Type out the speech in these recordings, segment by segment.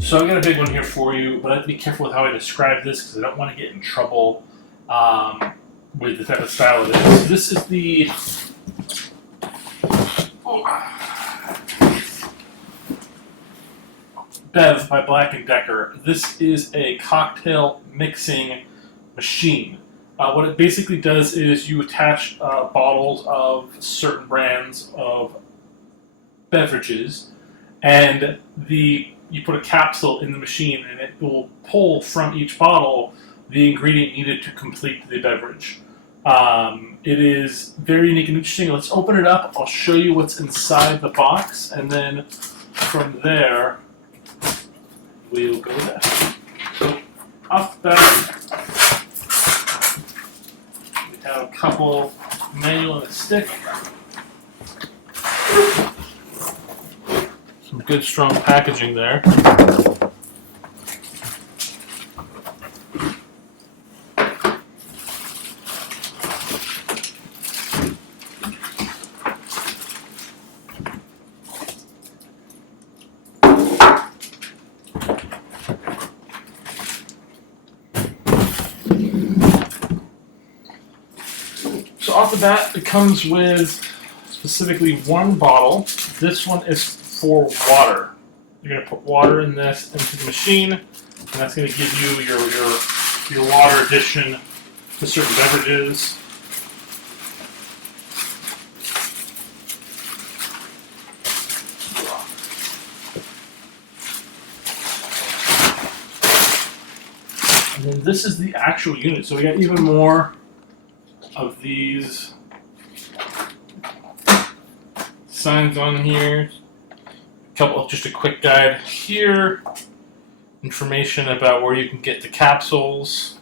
So I got a big one here for you, but I have to be careful with how I describe this because I don't want to get in trouble with the type of style it is. So this is the BEV by Black Decker. This is a cocktail mixing machine. What it basically does is you attach bottles of certain brands of beverages, and you put a capsule in the machine, and it will pull from each bottle the ingredient needed to complete the beverage. It is very unique and interesting. Let's open it up. I'll show you what's inside the box, and then from there, we'll go there. So, off the bat, we have a couple manual and a stick. Some good strong packaging there. So off the bat, it comes with specifically one bottle. This one is for water. You're going to put water in this into the machine, and that's going to give you your water addition to certain beverages. And then this is the actual unit. So we got even more of these signs on here. Just a quick guide here. Information about where you can get the capsules.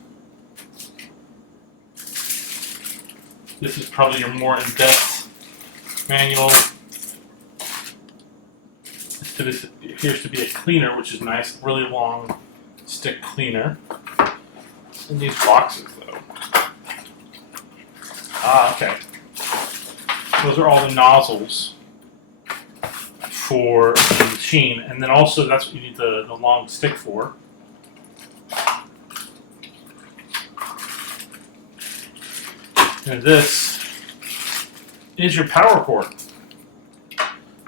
This is probably your more in-depth manual. This appears to be a cleaner, which is nice. Really long stick cleaner. In these boxes, though. Okay. Those are all the nozzles for the machine, and then also that's what you need the long stick for. And this is your power cord.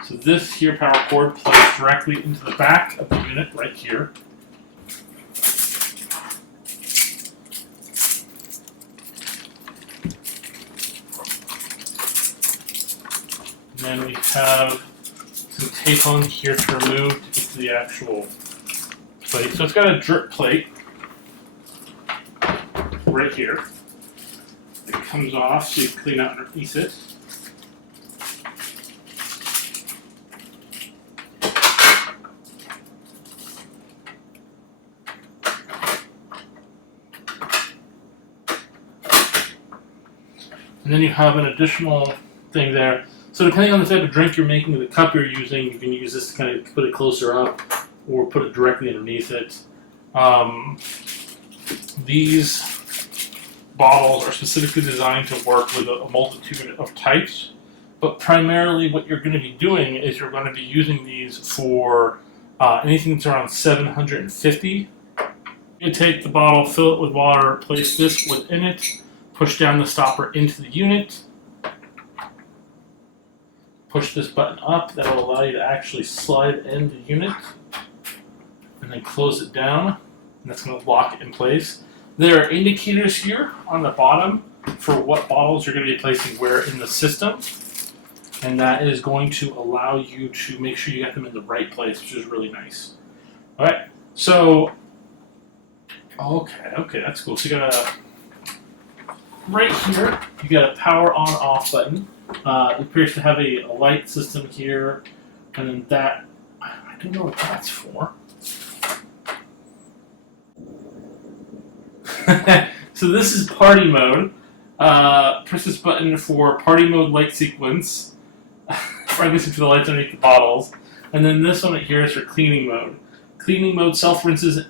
So this here power cord plugs directly into the back of the unit right here. And then we have some tape on here to remove to get to the actual plate. So it's got a drip plate right here. It comes off so you can clean out underneath it. And then you have an additional thing there. So depending on the type of drink you're making, the cup you're using, you can use this to kind of put it closer up or put it directly underneath it. These bottles are specifically designed to work with a multitude of types, but primarily what you're going to be doing is you're going to be using these for anything that's around 750. You take the bottle, fill it with water, place this within it, push down the stopper into the unit, push this button up. That will allow you to actually slide in the unit, and then close it down, and that's going to lock it in place. There are indicators here on the bottom for what bottles you're going to be placing where in the system, and that is going to allow you to make sure you get them in the right place, which is really nice. All right, so okay, that's cool. So you got a right here, you got a power on/off button. It appears to have a light system here, and then that, I don't know what that's for. So this is party mode. Press this button for party mode light sequence. Probably for the lights underneath the bottles. And then this one right here is for cleaning mode. Cleaning mode self-rinses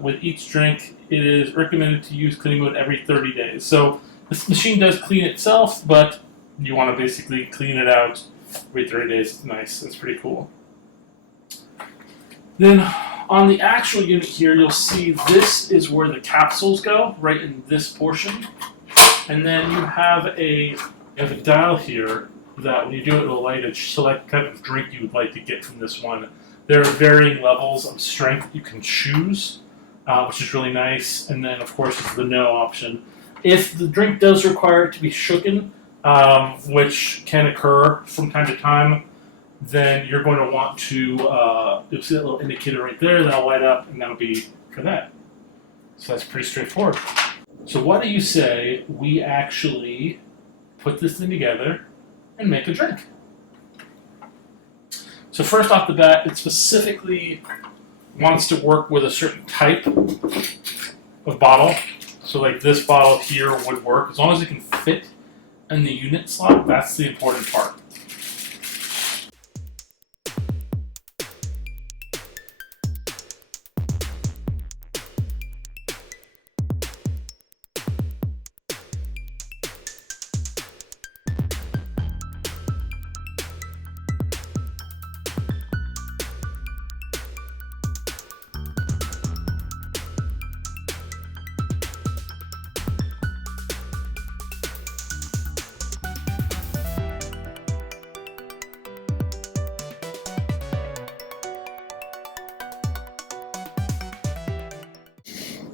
with each drink. It is recommended to use cleaning mode every 30 days. So this machine does clean itself, but you want to basically clean it out every 30 days. Nice. That's pretty cool. Then On the actual unit here, you'll see this is where the capsules go, right in this portion. And then you have a dial here that when you do it, it'll light and select the type of drink you would like to get from this one. There are varying levels of strength you can choose, which is really nice. And then, of course, it's the no option. If the drink does require it to be shooken, which can occur from time to time, then you're going to want to, you'll see that little indicator right there, that'll light up, and that'll be for that. So that's pretty straightforward. So what do you say we actually put this thing together and make a drink? So first off the bat, it specifically wants to work with a certain type of bottle. So like this bottle here would work. As long as it can fit in the unit slot, that's the important part.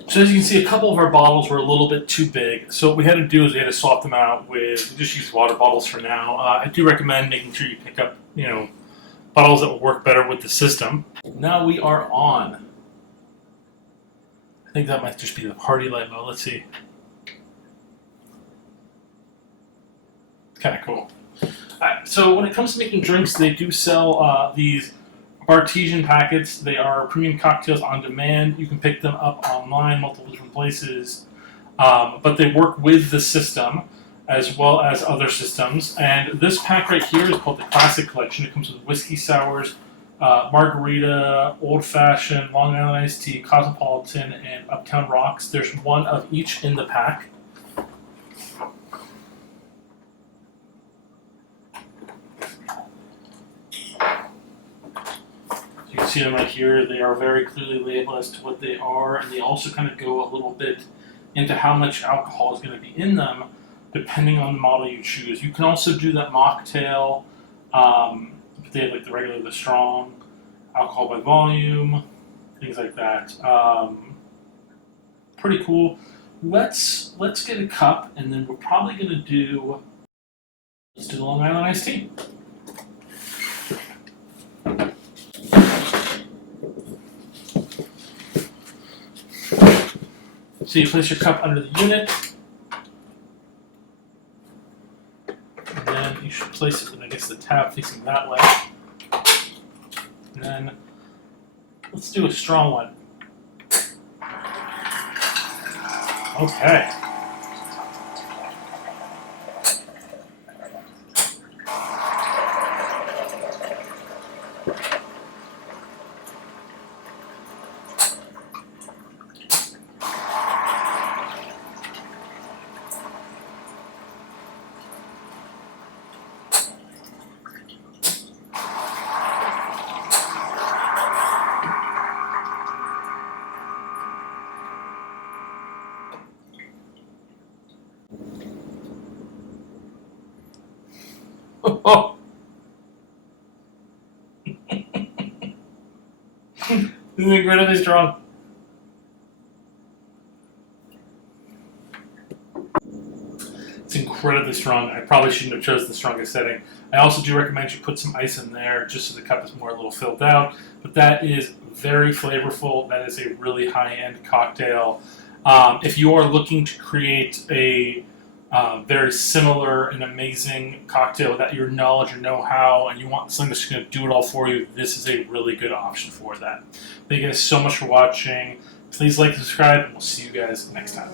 So as you can see, a couple of our bottles were a little bit too big. So what we had to do is we had to swap them out with, we just use water bottles for now. I do recommend making sure you pick up, bottles that will work better with the system. Now we are on. I think that might just be the party light mode. Let's see. Kind of cool. Alright, so when it comes to making drinks, they do sell these Bartesian packets. They are premium cocktails on demand. You can pick them up online, multiple different places. But they work with the system as well as other systems. And this pack right here is called the Classic Collection. It comes with whiskey sours, margarita, old fashioned, Long Island iced tea, cosmopolitan, and Uptown Rocks. There's one of each in the pack. You can see them right here. They are very clearly labeled as to what they are, and they also kind of go a little bit into how much alcohol is going to be in them, depending on the model you choose. You can also do that mocktail, but they have like the regular, the strong, alcohol by volume, things like that. Pretty cool. Let's get a cup, and then we're probably going to do, let's do the Long Island iced tea. So you place your cup under the unit, and then you should place it, I guess, the tab facing that way. And then let's do a strong one. Okay. Oh. This is incredibly strong. It's incredibly strong. I probably shouldn't have chosen the strongest setting. I also do recommend you put some ice in there just so the cup is more a little filled out. But that is very flavorful. That is a really high-end cocktail. If you are looking to create a very similar and amazing cocktail without your knowledge or know-how, and you want something that's going to do it all for you, this is a really good option for that. Thank you guys so much for watching. Please like and subscribe, and we'll see you guys next time.